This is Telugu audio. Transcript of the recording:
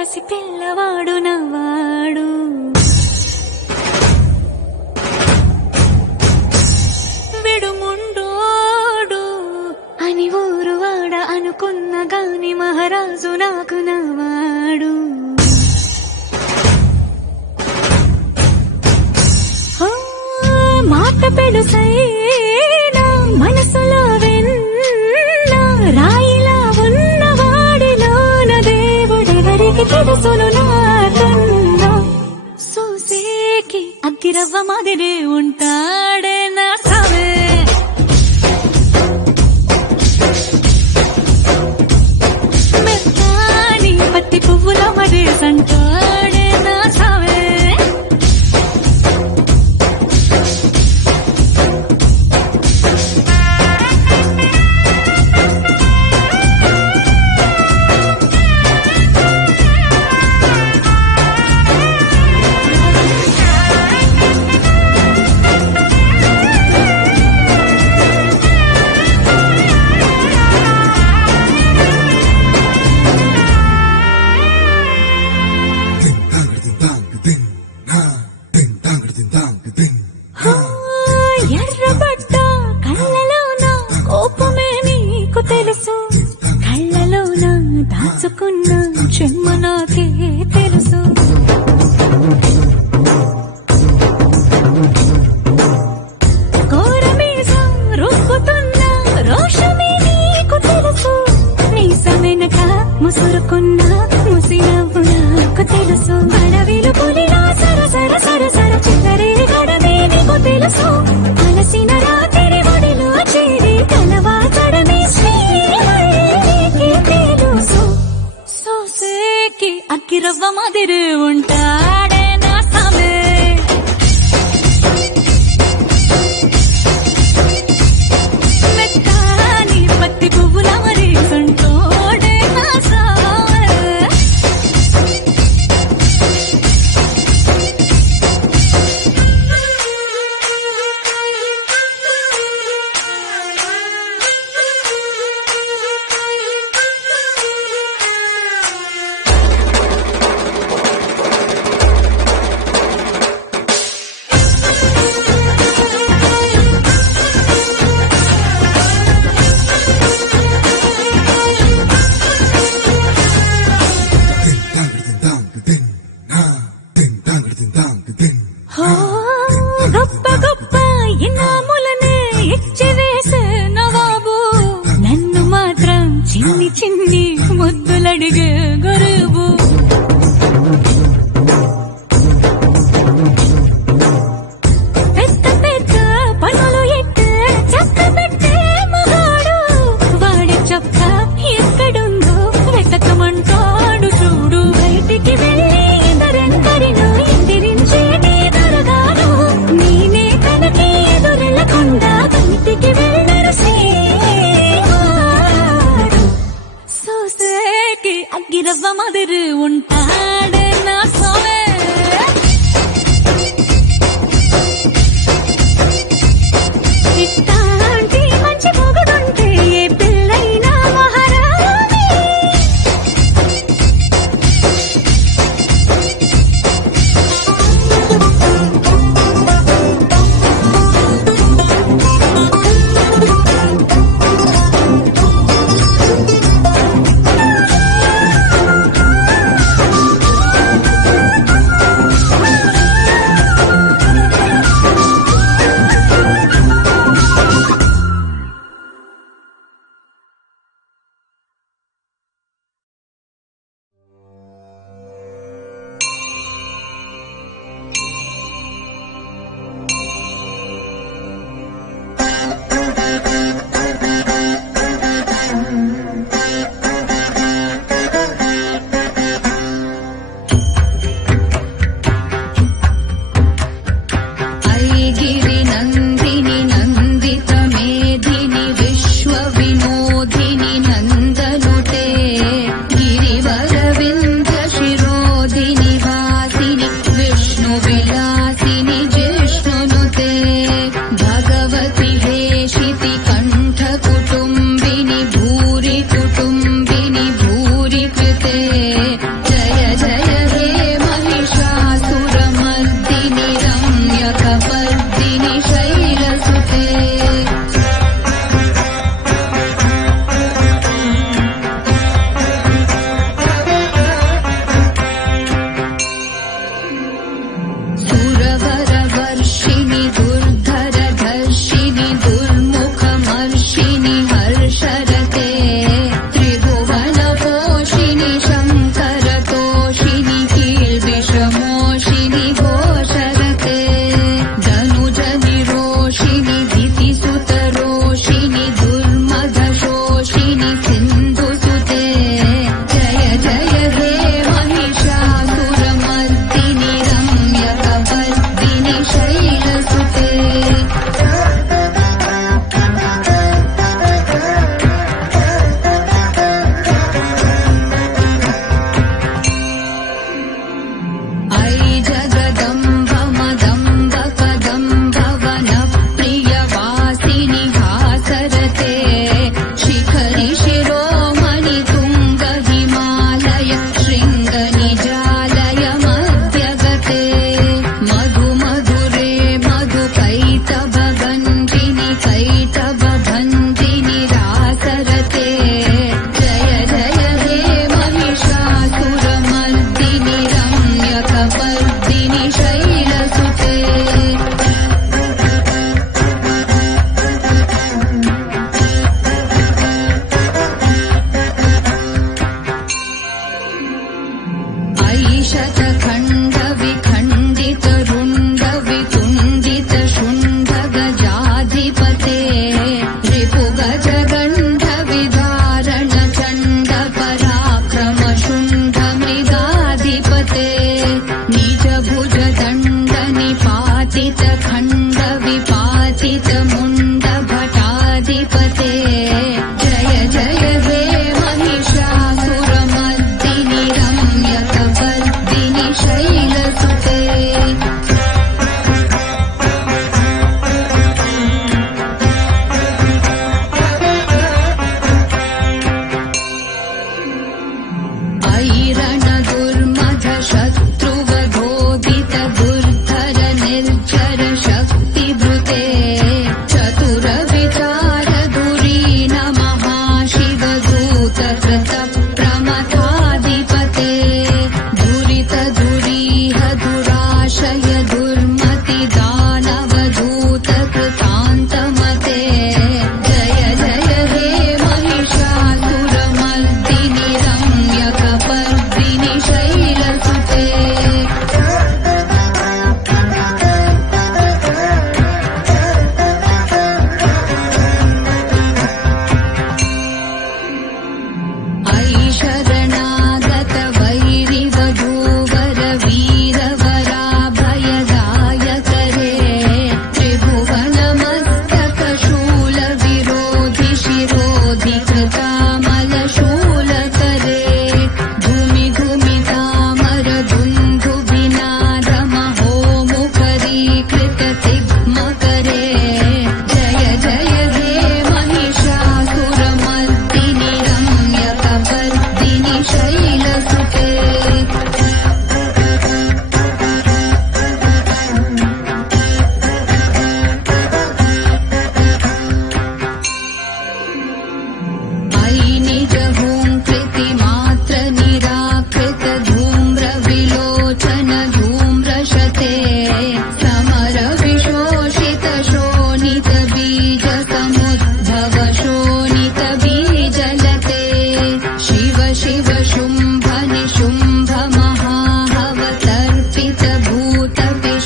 పసి పిల్లవాడు నవ్వాడు. విడుముండోడు అని ఊరు వాడ అనుకున్న గాని మహారాజు నాకు నవ్వాడు. మాట పెడుసైనా మనసులో వెన్న రాయిలా ఉన్నవాడిలోన దేవుడెవరికి తెలుసును నాకన్నా. సూసేకి అగ్గిరవ్వ మాదిరి ఉంటాడే నా సామే. మెత్తాని పత్తి పువ్వుల మరి సంటాడే నా సామే. ఎర్రబడ్డ కళ్ళలోన కోపమే నీకు తెలుసు, కళ్ళలోన దాచుకున్న చెమ్మ నాకే తెలుసు. ఘోరమీసం రుబ్బుతున్న రోషమే నీకు తెలుసు, నీసమెనక ముసురుకున్న ముసినవ్వు నాకు తెలుసు. అడవిలు పులిలా సరసర సరసర చిల్లరే గడమే నీకు తెలుసు. అలసిన రాత్రి ఒడిలో చేరి కలవాచడమే శ్రీకి తెలుసు. సోసేకి అగ్గిరవ్వ మాదిరి ఉంటాడే నా సామే. మెత్తాని పత్తి పువ్వుల మరి సంటోడే నా సామే. గొప్ప గొప్ప ఇనాములనే ఇచ్చివేసే నవాబు, నన్ను మాత్రం చిన్ని చిన్ని ముద్దులడిగే గురువు. పెద్ద పెద్ద పనులు ఎట్టే చక్క పెట్టే మగాడు, వాడి చొక్క ఎక్కడుందో వెతకమంటాడు చూడు. బయటికి వెళ్ళి ఇద్దరెందరినో ఎదిరించేటి దొరగాను, నేనే खंड